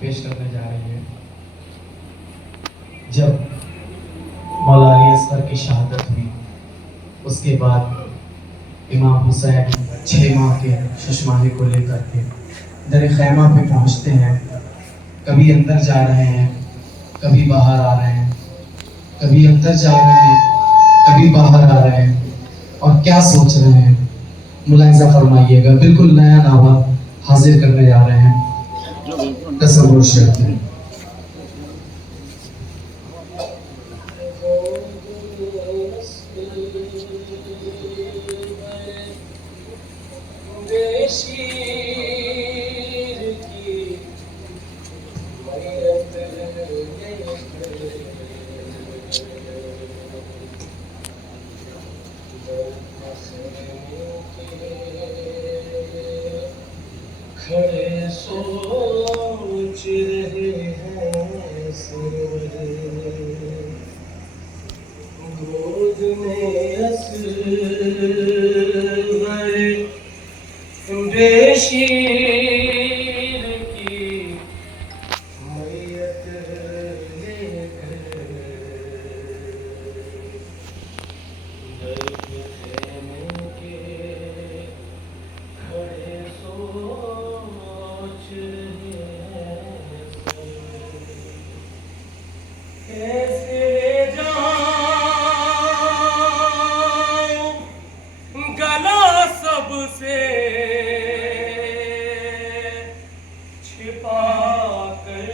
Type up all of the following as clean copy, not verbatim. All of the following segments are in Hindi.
पेश करने जा रही है। जब मौला अली असगर की शहादत हुई, उसके बाद इमाम हुसैन 6 माह के शुशमाही को लेकर के दर खैमा पे पहुंचते हैं। कभी अंदर जा रहे हैं, कभी बाहर आ रहे हैं, कभी अंदर जा रहे हैं, कभी बाहर आ रहे हैं, और क्या सोच रहे हैं मुलाहिजा फरमाइएगा। बिल्कुल नया नावा हाजिर करने जा रहे हैं। तसव्वुर शर्त है। खड़े सोच रहे हैं सरवर, गोद में असवर बेशीर की मैयत लेकर दर पे खैमे के खड़े सोच रहे हैं कैसे ले जाऊं गला सबसे छिपा कर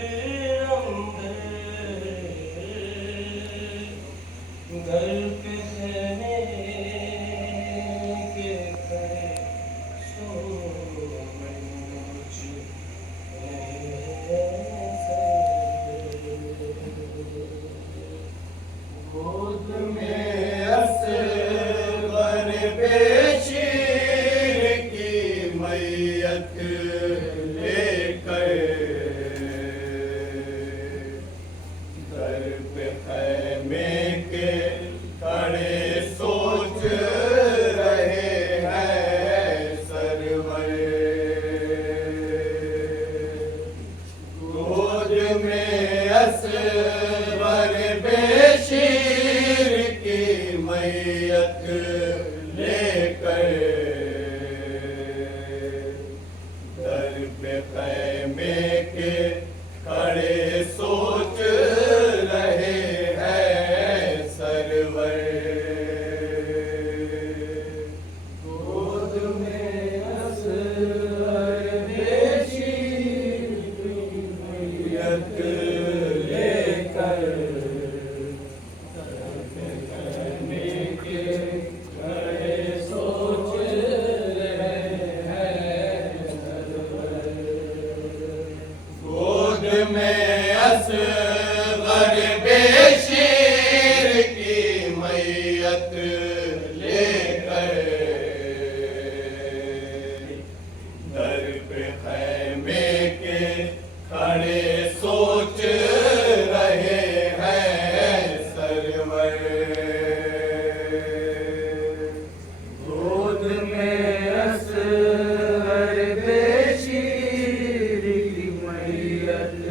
अंदर, घर पे रहने के खड़े सोच गोद में असवर बेशीर की मैयत लेकर दर पे खैमे के खड़े सोच रहे हैं सरवर, गोद में असवर बेशीर की मैयत लेकर दर पे खैमे के खड़े सोच रहे हैं सरवर, गोद में असवर बेशीर की मैयत लेकर खड़े सोच रहे हैं सरवर, गोद में असगर बेशीर की मैयत लेकर दर पे खैमे के खड़े सोच रहे हैं सरवर, गोद में असगर बेशीर की मैयत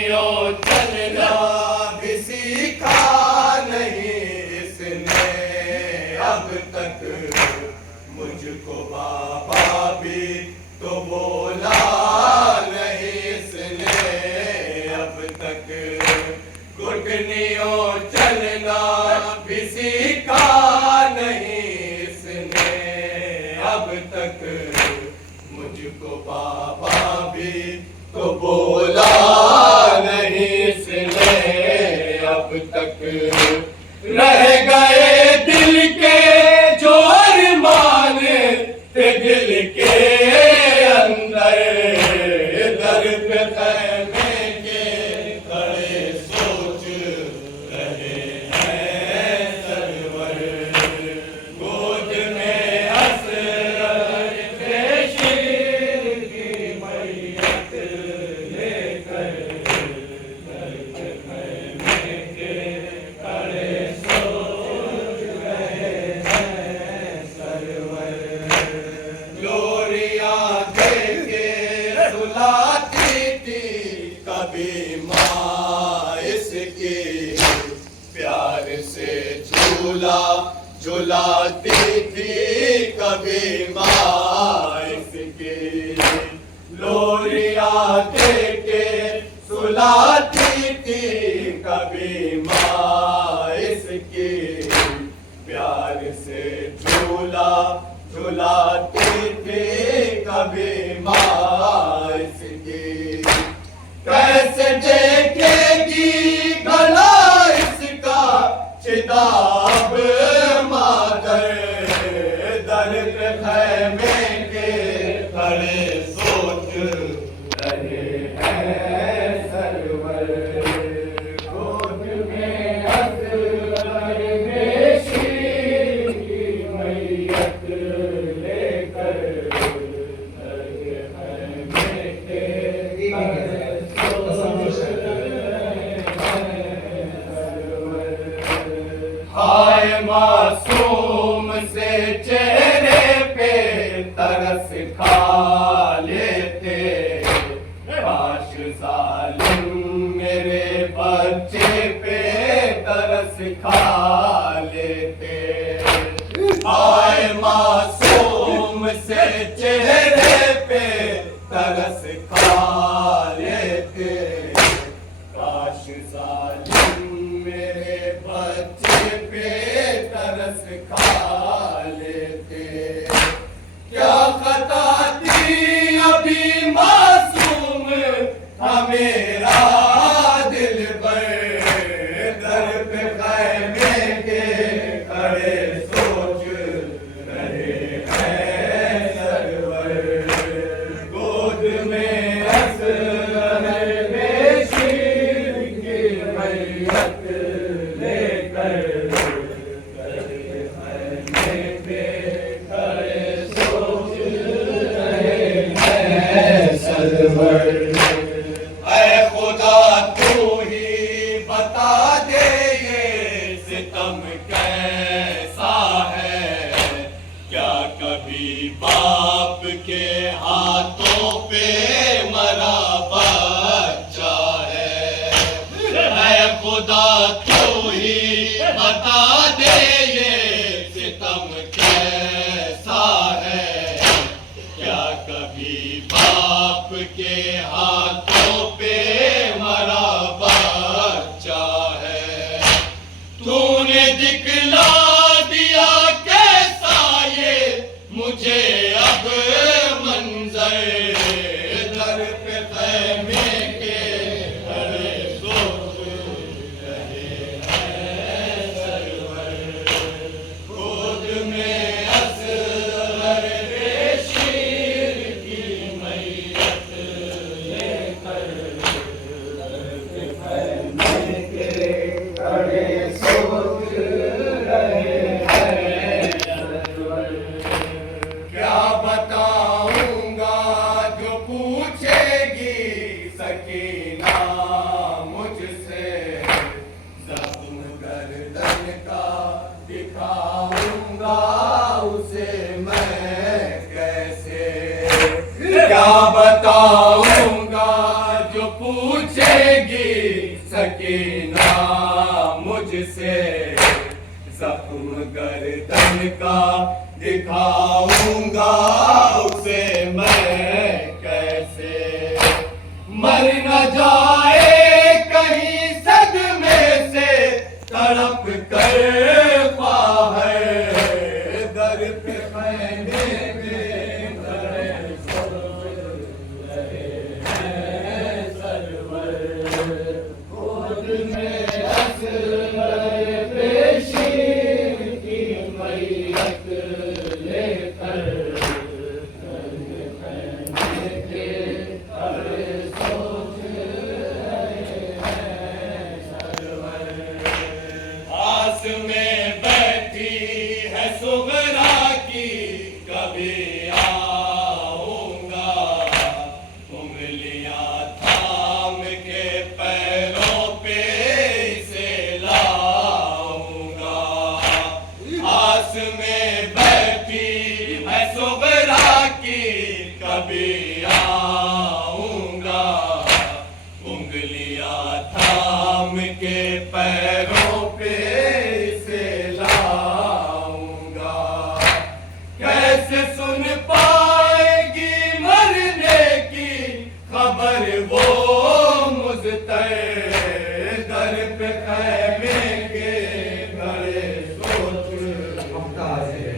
घुटनियों चलना भी सीखा नहीं इसने अब तक, मुझको बाबा भी तो बोला नहीं इसने अब तक। घुटनियों चलना भी सीखा नहीं इसने अब तक, मुझको बाबा भी तो बोला नहीं इसने अब तक। रह गए दिल के जो अरमान थे दिल के अंदर, दर पे खैमे के खड़े सोच रहे हैं सरवर। गोद में हसरत पेशीर की मैयत लेकर, दर पे खैमे के खड़े सोच रहे हैं सरवर। लोरियां देके सुलाती थी कभी माँ इसकी, प्यार से झूला झुलाती थी कभी माँ इसकी। लोरियां देके सुलाती थी कभी माँ इसकी, प्यार से झूला झुलाती थी कभी माँ इसकी। कैसे देखेगी गला इसका चिताब मादर, दर पे खैमे के खड़े सोच रहे हैं सरवर। गोद में असगर बेशीर की मैयत लेकर, दर पे खैमे के खड़े सोच रहे हैं सरवर। हाय मासूम से चेहरे पे तरस खा लेते, काश जालिम मेरे बच्चे पे तरस खा लेते। हाय मासूम से चेहरे पे तरस खा लेते, काश जालिम मेरे बच्चे पे तरस खा लेते। क्या खता थी अभी मासूम था मेरा दिल पर, दर पे खैमे के खड़े सोच रहे हैं सरवर। गोद में असगर बेशीर की मैयत लेकर, दर पे खैमे पे खड़े सोच रहे हैं सरवर। ऐ खुदा तू ही बता दे ये सितम कैसा है, क्या कभी बाप के हाथों पे मरा बच्चा है। ऐ खुदा तू ही बता दे ये सितम कैसा है, क्या कभी बाप के हाथों पे मरा बच्चा है। तूने दिखला दिया कैसा ये मुझे अब मंजर, दर पे खैमे के खड़े सोच रहे ना मुझसे, जख्म गर्दन का दिखाऊंगा उसे मैं कैसे। मर न जाए कहीं सदमे से तड़प कर बाहर, दर पे खैमे में खड़े रहे हैं सरवर। गोद में असगर पेशीर की मैयत लेकर, खैमे के खड़े सोच रहे हैं सरवर। आस में बैठी है सुगरा की, कभी आऊंगा उंगलियां थाम के पैरों पे इसे लाऊंगा। आस में बैठी है सुगरा की, कभी आऊंगा उंगलियां थाम के पैरों पे इसे लाऊंगा। कैसे सुन पाएगी मरने की खबर वो मुझतर, दर पे खैमे के खड़े सोच रहे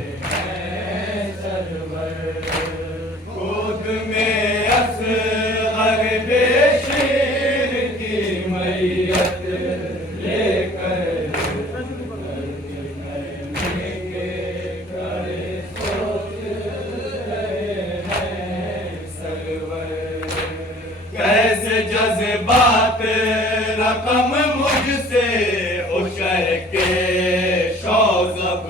हैं सरवर। गोद में असगर बेशीर की मैयत लेकर, खैमे के खड़े सोच रहे हैं सरवर। कैसे जज्बात रकम मुझसे उशर के शौज़ब,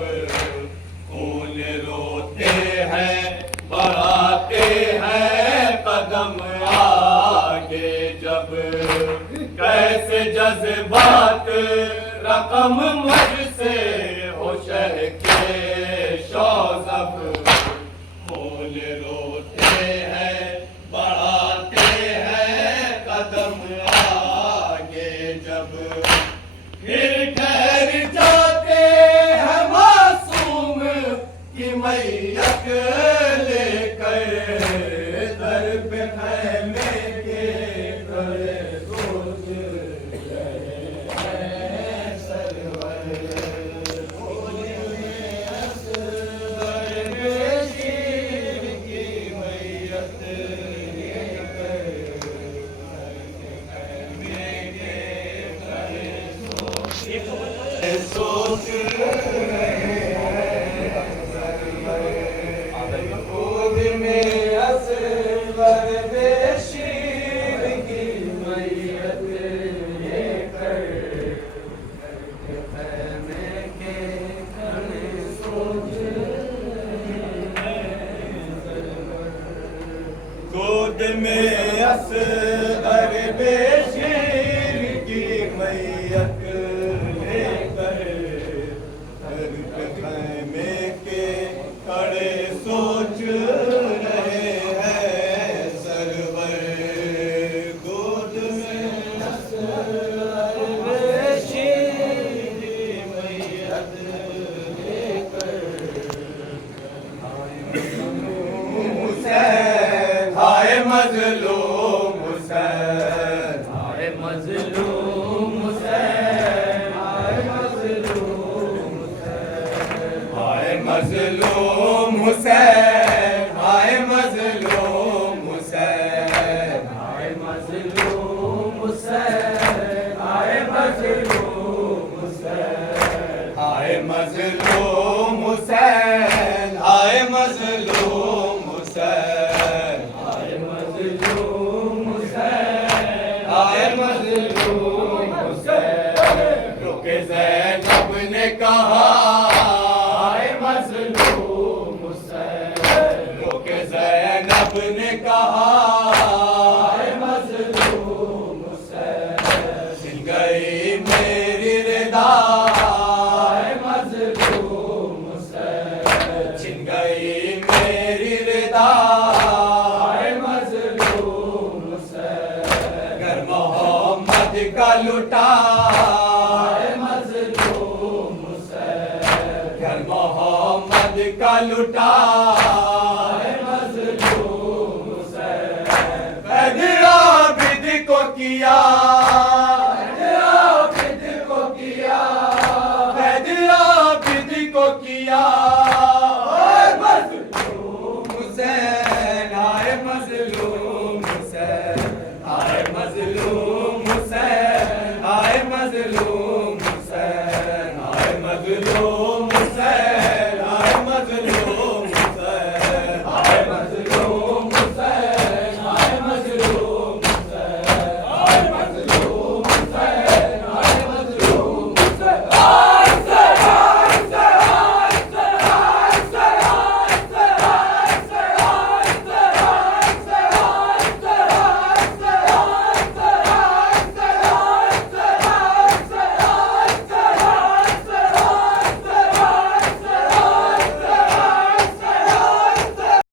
खून रोते हैं बढ़ाते हैं कदम आगे जब। कैसे जज्बात रकम मुझसे उशर के शौज़ब, खून रोते हैं बढ़ाते हैं कदम आगे जब। फिर ठहर जाते हैं मासूम की मैयत लेकर, दर पे खैमे के खड़े सोच रहे हैं सरवर। गोद में असगर बेशीर की मैयत लेकर, खैमे के खड़े सोच रहे हैं सरवर। गोद में असगर बेशीर की मैयत लेकर, खैमे के खड़े सोच रहे हैं सरवर। गोद में असगर बेशीर की मैयत लेकर, दर पे खैमे के खड़े सोच रहे हैं सरवर। गोद में असगर बेशीर की मैयत लेकर, हुसैन हाय मजलूम हुसैन, हाय मजलूम हुसैन, हाय मजलूम हुसैन, हाय मजलूम हुसैन, हाय मजलूम हुसैन, हाय मजलूम हुसैन, हाय मजलूम हुसैन, हाय मजलूम हुसैन, हाय मजलूम हुसैन, हाय मजलूम हुसैन, हाय मजलूम हुसैन। रुके ज़ैनब ने कहा हाय मजलूम हुसैन, रुके ज़ैनब ने कहा हाय मजलूम हुसैन। छिन गई मेरी रिदा हाय मजलूम हुसैन, छिन गई मेरी रिदा हाय मजलूम हुसैन। गर मोहम्मद का लुटा मजलूम हुसैन, घर मोहम्मद का लुटा